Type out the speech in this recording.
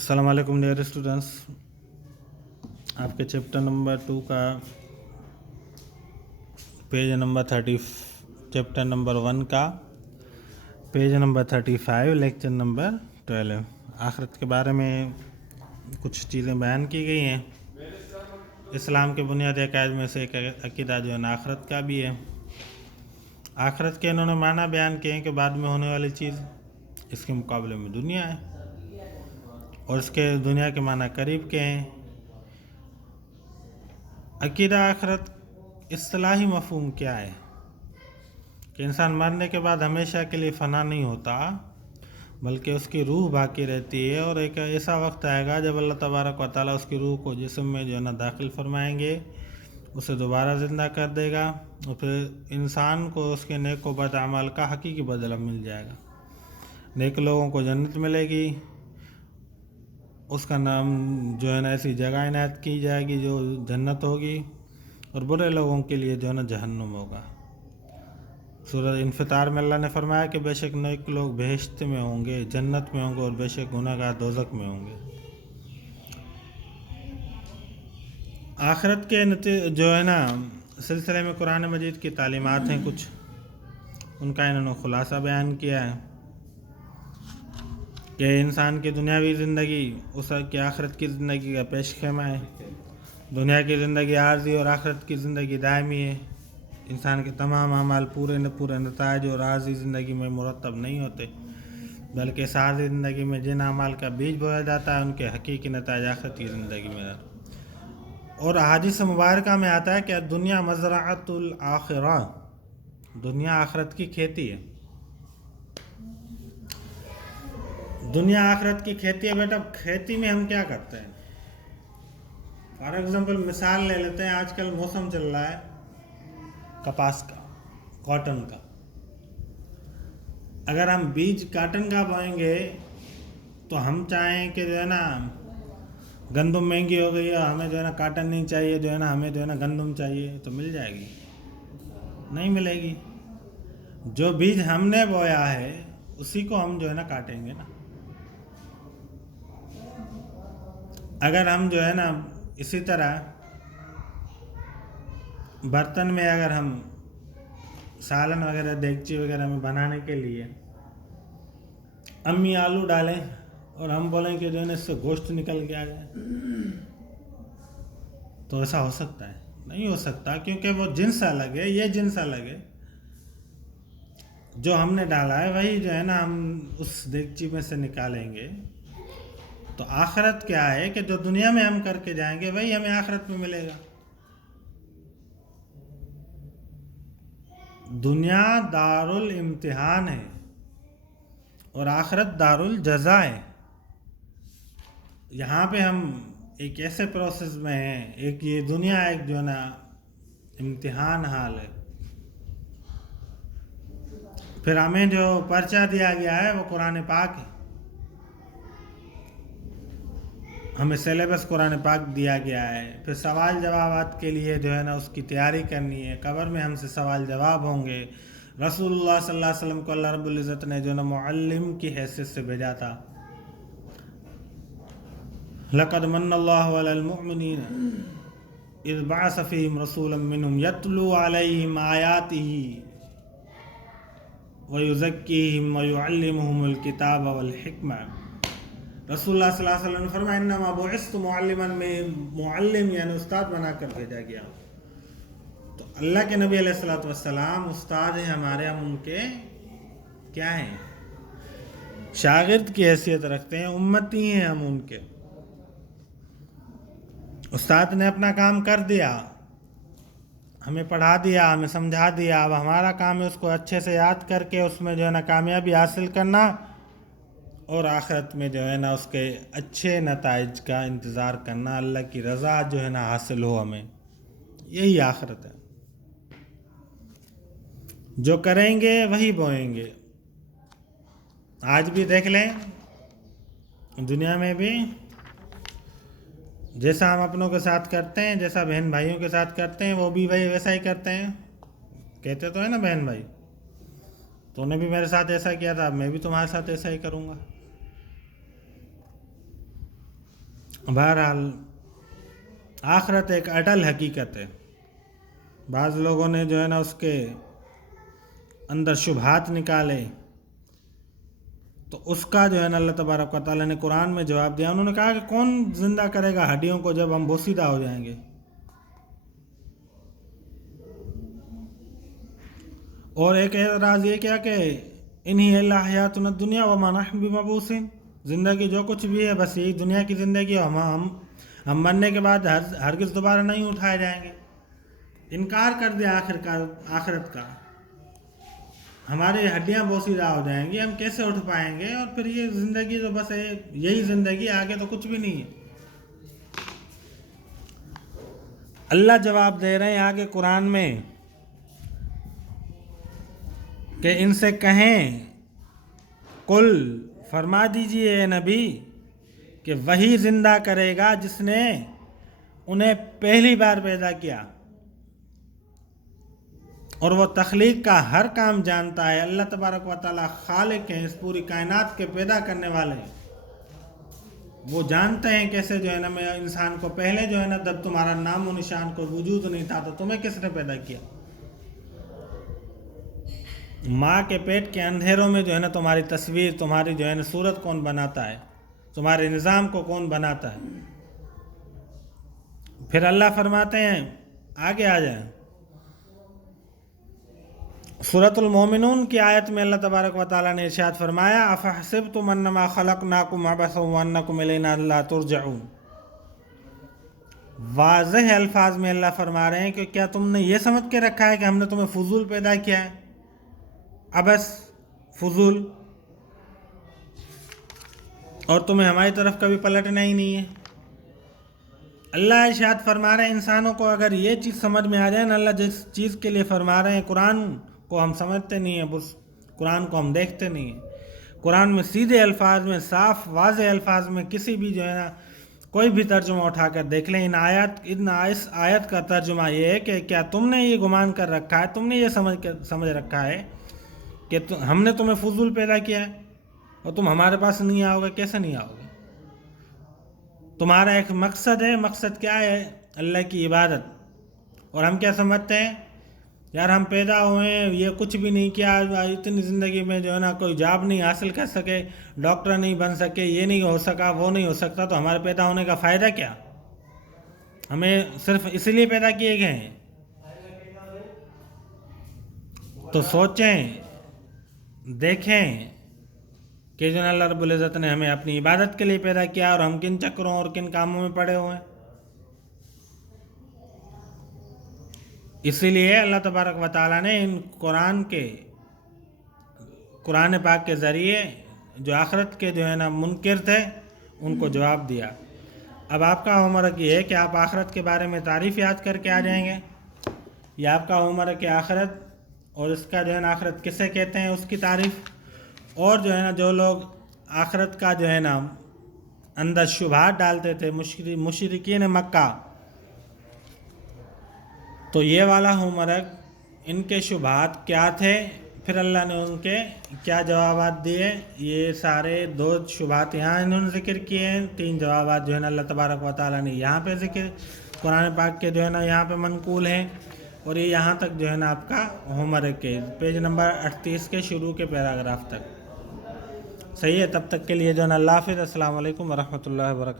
अस्सलाम वालेकुम dear students, आपके चैप्टर नंबर 2 का पेज नंबर 30, चैप्टर नंबर 1 का पेज नंबर 35, लेक्चर नंबर 12 आखिरत के बारे में कुछ चीज़ें बयान की गई हैं। इस्लाम के बुनियादी अकायद में से एक अकीदा जो है आखिरत का भी है। आखिरत के इन्होंने माना बयान किए हैं कि बाद में होने वाली चीज़ इसके मुकाबले में दुनिया है, और इसके दुनिया के माना करीब के हैं। अकीदा आखिरत इस्तिलाही मफ़हूम क्या है कि इंसान मरने के बाद हमेशा के लिए फ़ना नहीं होता, बल्कि उसकी रूह बाकी रहती है, और एक ऐसा वक्त आएगा जब अल्लाह तबारक व तआला उसकी रूह को जिस्म में जो है ना दाखिल फरमाएंगे, उसे दोबारा ज़िंदा कर देगा, और फिर इंसान को उसके नेक व बद अमाल का हकीकी बदला मिल जाएगा। नेक लोगों को जन्नत मिलेगी, उसका नाम जो है ना ऐसी जगह इनायत की जाएगी जो जन्नत होगी, और बुरे लोगों के लिए जो है ना जहन्नुम होगा। सूरह इन्फितार में अल्लाह ने फरमाया कि बेशक नेक लोग बेहश्त में होंगे, जन्नत में होंगे, और बेशक गुनहगार दोज़ख में होंगे। आखिरत के जो है ना सिलसिले में कुरान मजीद की तालीमात हैं कुछ, उनका इन्होंने खुलासा बयान किया है कि इंसान की दुनियावी ज़िंदगी उसकी आखिरत की ज़िंदगी का पेश खेमा है। दुनिया की ज़िंदगी आर्जी और आखिरत की ज़िंदगी दायमी है। इंसान के तमाम अमाल पूरे नताज और आर्जी ज़िंदगी में मुरतब नहीं होते, बल्कि इस आर्जी ज़िंदगी में जिन अमाल का बीज बोया जाता है उनके हकीकी नताज आखिरत की ज़िंदगी में। और अहादीस मुबारका में आता है कि दुनिया मज़राअतुल आखिरा, दुनिया आखिरत की खेती है। दुनिया आखिरत की खेती है। बेटा, खेती में हम क्या करते हैं? फॉर एग्जांपल मिसाल ले लेते हैं, आजकल मौसम चल रहा है कपास का, कॉटन का। अगर हम बीज कॉटन का बोएंगे तो हम चाहें कि जो है ना गंदम महंगी हो गई है, हमें जो है ना कॉटन नहीं चाहिए, जो है ना हमें जो है ना गंदम चाहिए, तो मिल जाएगी? नहीं मिलेगी। जो बीज हमने बोया है उसी को हम जो है ना काटेंगे ना। अगर हम जो है ना इसी तरह बर्तन में अगर हम सालन वगैरह देगची वगैरह में बनाने के लिए अम्मी आलू डालें और हम बोलें कि जो है ना इससे गोश्त निकल के आ जाए, तो ऐसा हो सकता है? नहीं हो सकता, क्योंकि वो जिन्स अलग है, ये जिन्स अलग है। जो हमने डाला है वही जो है ना हम उस देगची में से निकालेंगे। तो आखिरत क्या है कि जो दुनिया में हम करके जाएंगे वही हमें आखिरत में मिलेगा। दुनिया दारुल इम्तिहान है और आखिरत दारुल जज़ा है। यहाँ पे हम एक ऐसे प्रोसेस में हैं, एक ये दुनिया एक जो है ना इम्तिहान हाल है। फिर हमें जो पर्चा दिया गया है वो कुरान पाक है। हमें सिलेबस कुरान पाक दिया गया है। फिर सवाल जवाबात के लिए जो है ना उसकी तैयारी करनी है। कब्र में हमसे सवाल जवाब होंगे। रसूलुल्लाह सल्लल्लाहु अलैहि वसल्लम को अल्लाह रब्बुल इज़्ज़त ने जो ना मुअल्लिम की हैसियत से भेजा था। लक़द मन्नल्लाहु अलल मुअमिनीन इज़ बअस फ़ीहिम रसूलन मिनहुम यतलू अलैहिम आयातिही व युज़क्कीहिम व युअल्लिमुहुमुल किताब वल हिकमा। रसूलुल्लाह सल्लल्लाहु अलैहि वसल्लम ने फरमाया, इन्नमा बुइस्तु मुअल्लिमन, में मुअल्लिम यानी उस्ताद बनाकर भेजा गया। तो अल्लाह के नबी अलैहिस्सलातु वस्सलाम उस्ताद हैं हमारे, हम उनके क्या हैं? शागिर्द की हैसियत रखते हैं, उम्मती हैं हम उनके। उस्ताद ने अपना काम कर दिया, हमें पढ़ा दिया, हमें समझा दिया। अब हमारा काम है उसको अच्छे से याद करके उसमें जो है ना कामयाबी हासिल करना, और आखिरत में जो है ना उसके अच्छे नताइज का इंतज़ार करना, अल्लाह की रज़ा जो है ना हासिल हो हमें। यही आखिरत है। जो करेंगे वही बोएंगे। आज भी देख लें, दुनिया में भी जैसा हम अपनों के साथ करते हैं, जैसा बहन भाइयों के साथ करते हैं, वो भी वही वैसा ही करते हैं। कहते तो है ना बहन भाई, तूने भी मेरे साथ ऐसा किया था, मैं भी तुम्हारे साथ ऐसा ही करूँगा। بہرحال آخرت ایک اٹل حقیقت ہے. بعض لوگوں نے جو ہے نا اس کے اندر شبہات نکالے، تو اس کا جو ہے نا اللہ تبارک و تعالیٰ نے قرآن میں جواب دیا. انہوں نے کہا کہ کون زندہ کرے گا ہڈیوں کو جب ہم بوسیدہ ہو جائیں گے. اور ایک اعتراض یہ کیا کہ انہی الا حیاتنا الدنیا وما نحن بمبعوثین، زندگی جو کچھ بھی ہے بس یہی دنیا کی زندگی، ہم مرنے کے بعد ہرگز دوبارہ نہیں اٹھائے جائیں گے. انکار کر دیا آخرت کا. ہماری ہڈیاں بوسیدہ ہو جائیں گی، ہم کیسے اٹھ پائیں گے، اور پھر یہ زندگی تو بس یہی زندگی، آگے تو کچھ بھی نہیں ہے. اللہ جواب دے رہے ہیں آگے قرآن میں کہ ان سے کہیں، قل فرما دیجئے اے نبی کہ وہی زندہ کرے گا جس نے انہیں پہلی بار پیدا کیا، اور وہ تخلیق کا ہر کام جانتا ہے. اللہ تبارک و تعالیٰ خالق ہیں، اس پوری کائنات کے پیدا کرنے والے ہیں. وہ جانتے ہیں کیسے جو ہے نا میں انسان کو پہلے جو ہے نا جب تمہارا نام و نشان کو وجود نہیں تھا تو تمہیں کس نے پیدا کیا. ماں کے پیٹ کے اندھیروں میں جو ہے نا تمہاری تصویر، تمہاری جو ہے نا صورت کون بناتا ہے، تمہارے نظام کو کون بناتا ہے. پھر اللہ فرماتے ہیں، آگے آ جائیں، سورۃ المومنون کی آیت میں اللہ تبارک و تعالیٰ نے ارشاد فرمایا، افحسبتم انما خلقناکم عبثا وانکم الینا لا ترجعون. واضح الفاظ میں اللہ فرما رہے ہیں کہ کیا تم نے یہ سمجھ کے رکھا ہے کہ ہم نے تمہیں فضول پیدا کیا ہے، عبث، فضول، اور تمہیں ہماری طرف کبھی پلٹنا ہی نہیں ہے. اللہ ارشاد فرما رہے ہیں انسانوں کو اگر یہ چیز سمجھ میں آ جائے نا، اللہ جس چیز کے لیے فرما رہے ہیں، قرآن کو ہم سمجھتے نہیں ہیں، بس قرآن کو ہم دیکھتے نہیں ہیں. قرآن میں سیدھے الفاظ میں، صاف واضح الفاظ میں کسی بھی جو ہے نا کوئی بھی ترجمہ اٹھا کر دیکھ لیں، اس آیت کا ترجمہ یہ ہے کہ کیا تم نے یہ گمان کر رکھا ہے، تم نے یہ سمجھ رکھا ہے کہ ہم نے تمہیں فضول پیدا کیا ہے اور تم ہمارے پاس نہیں آؤ گے. کیسے نہیں آؤ گے؟ تمہارا ایک مقصد ہے. مقصد کیا ہے؟ اللہ کی عبادت. اور ہم کیا سمجھتے ہیں، یار ہم پیدا ہوئے ہیں، یہ کچھ بھی نہیں کیا، اتنی زندگی میں جو ہے نا کوئی جاب نہیں حاصل کر سکے، ڈاکٹر نہیں بن سکے، یہ نہیں ہو سکا، وہ نہیں ہو سکتا، تو ہمارے پیدا ہونے کا فائدہ کیا؟ ہمیں صرف اسی لیے پیدا کیے گئے ہیں. تو سوچیں، دیکھیں کہ جو اللہ رب العزت نے ہمیں اپنی عبادت کے لیے پیدا کیا، اور ہم کن چکروں اور کن کاموں میں پڑے ہوئے ہیں. اسی لیے اللہ تبارک و تعالیٰ نے ان قرآن پاک کے ذریعے جو آخرت کے جو ہے نا منکر تھے ان کو جواب دیا. اب آپ کا ہوم ورک یہ ہے کہ آپ آخرت کے بارے میں تعریف یاد کر کے آ جائیں گے. یہ آپ کا ہوم ورک ہے آخرت، اور اس کا جو ہے نا آخرت کسے کہتے ہیں اس کی تعریف. اور جو ہے نا جو لوگ آخرت کا جو ہے نا اندر شبہات ڈالتے تھے، مشرکین مکہ، تو یہ والا ہوم ورک، ان کے شبہات کیا تھے، پھر اللہ نے ان کے کیا جوابات دیے. یہ سارے 2 شبہات یہاں انہوں نے ذکر کیے ہیں، 3 جوابات جو ہے نا اللہ تبارک و تعالیٰ نے یہاں پہ ذکر قرآن پاک کے جو ہے نا یہاں پہ منقول ہیں. اور یہ یہاں تک جو ہے نا آپ کا ہوم ورک ہے، پیج نمبر 38 کے شروع کے پیراگراف تک. صحیح ہے؟ تب تک کے لیے جو ہے نا اللہ حافظ. السلام علیکم ورحمۃ اللہ وبرکاتہ.